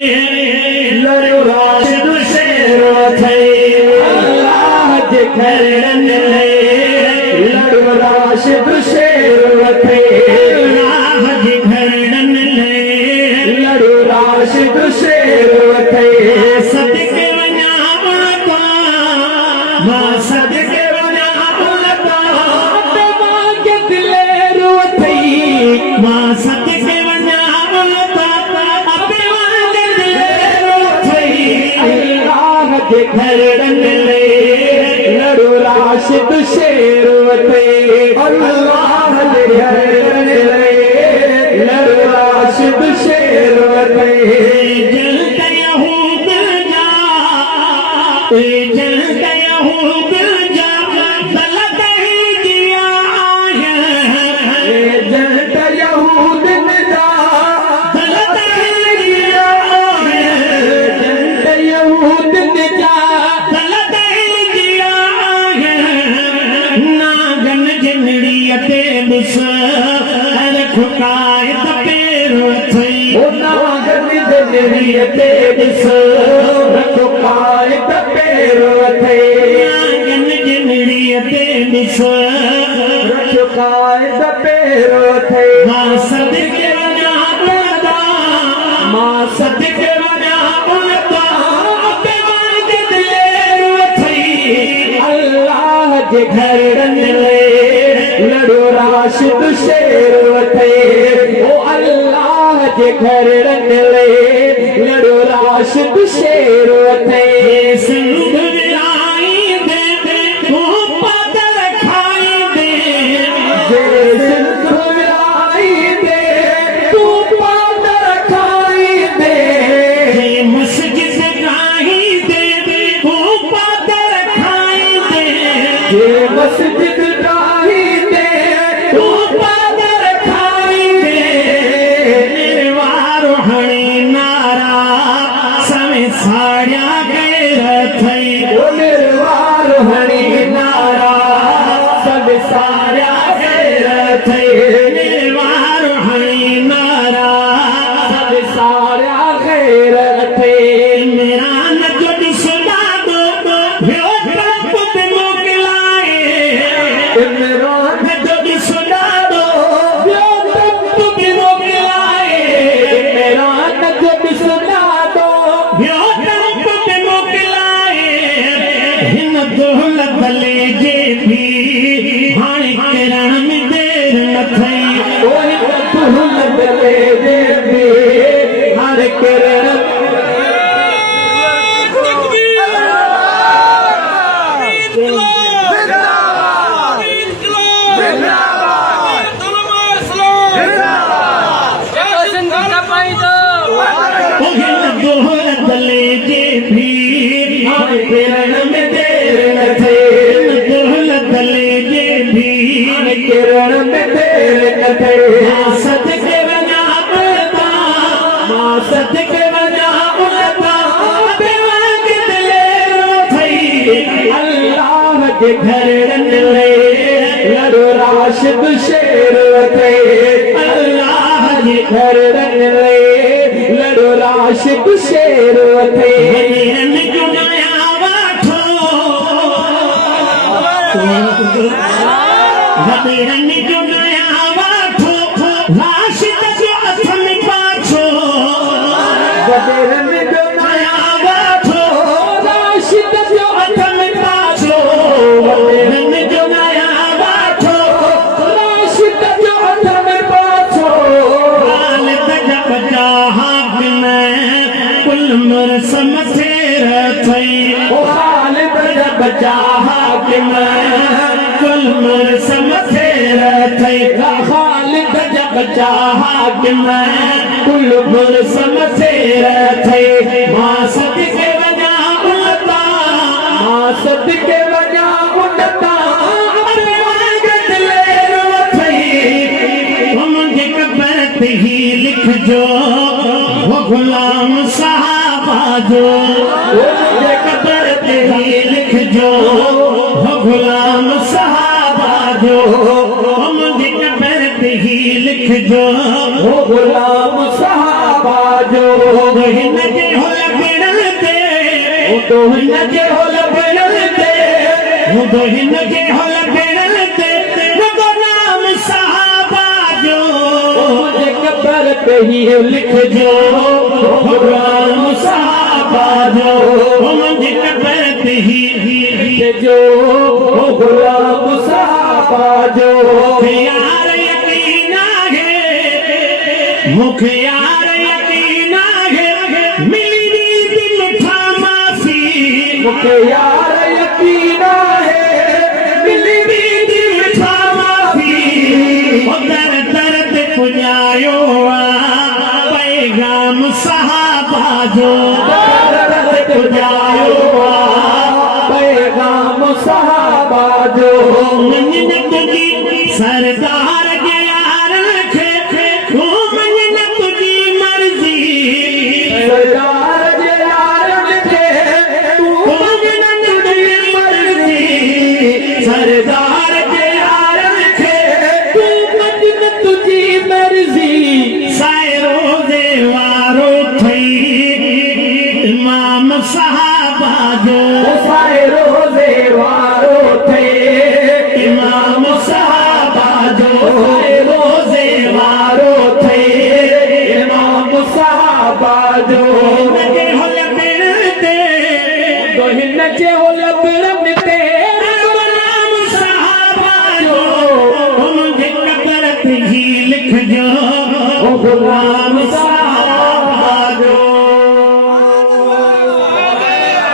लड़ो राशिद शेरो थे अल्लाह जे घरन ले लड़ो राशिद शेरो थे अल्लाह जे घरन ले लड़ो राशिद शेरो थे सदके वञा उलता मां सदके वञा उलता मां के दिलेरो थई मां सदके वञा उलता जे घरन ले लड़ो राशिद शेरो थे अल्लाह जे घरन ले लड़ो राशिद शेरो थे जल यहूद जा जल यहूद जा गलत ही दिया है जल यहूद जा गलत ही दिया है जल यहूद खुकाए तपेरो थई ओ नागन जरियते दिस खुकाए तपेरो थई नागन जरियते दिस खुकाए तपेरो थई मां सदके वञा उलता मां सदके वञा उलता अबे वांदे दिलेरो थई अल्लाह जे घरन ले लड़ो राशिद शेरो थे ओ अल्लाह जे घरन ले लड़ो राशिद शेरो थे सिंध विराई दे तू पादर खाई दे सिंध विराई दे तू पादर खाई दे मस्जिद गाही दे तू पादर खाई दे मस्जिद साड़िया गैर थई निर्वार हणी नारा सब साड़िया गैर थई निर्वार हणी नारा सब साड़िया गैर थई मेरा न जो दिसदा दो भ्यो पुत मोकलाए मेरा न जो दिसदा दो भ्यो पुत मोकलाए मेरा न जो दिसदा दो भ्यो दोहलत ले जे भी हाणे किरण में देर न थई ओए दोहलत ले जे भी हाणे किरण दोहलत ले जे भी हाणे किरण में किरण में देर न थे मां सदके वञा उलता मां सदके वञा उलता बेवांग दिलेरो थई अल्लाह जे घरन ले लड़ो राशिद शेरो थे अल्लाह जे घरन ले लड़ो राशिद शेरो थे वजीरन जो नया वाठो वजीरन जो नया वाठो राशिद जो हथ में पाछो वजीरन जो नया वाठो राशिद जो हथ में पाछो वजीरन जो नया वाठो राशिद जो हथ में पाछो हाल तजब जा हाकिम कुल मुरसम थेर थई ओ हाल तजब जा हाकिम कुल मुरसम थेर थई खालिद जब चाहा कि मैं कुल मुरसम थेर थई मां सदके वञा उलता मां सदके वञा उलता अपने वांग दिलेरो थई मुंहिंजे कबर ते ही लिखजो वो गुलाम साहबा जो मुंहिंजे कबर ते ही लिखजो वो गुलाम साहबा जो मुंहिंजे कबर ते ही लिखजो वो गुलाम साहबा साहबा जो हिन जे हुल पिणल ते तो हिन जे हुल पिणल ते हिन जे हुल पिणल ते नाम साहबा जो मुझे कबर पे ही लिखजो नाम साहबा जो मुझे कबर पे ही लिखजो गुलाम साहबा जो यार यकीन है मुखे यार यकीन है मिली दिल था माफी मुखे यार यकीन है मिली दिल था माफी दर दर्द पुजायो पैगाम साहबा जो दर्द पुजायो पैगाम साहबा जो मंजन तुझी सरदार के यार खे मंजन तुझी मर्जी सरदार के यार खे मंजन तुझी मर्जी सरदार के यार खे मंजन तुझी मर्जी सायरो देवारो थई इमाम साहबा जो सायरो देवारो थे इमाम साहबा जो रोजे वारो थे इमाम साहबा जो हिनजे हुल पिणते तो हिनजे हुल पिणते नाम साहबा जो मुझे कबर पे ही लिखजो गुलाम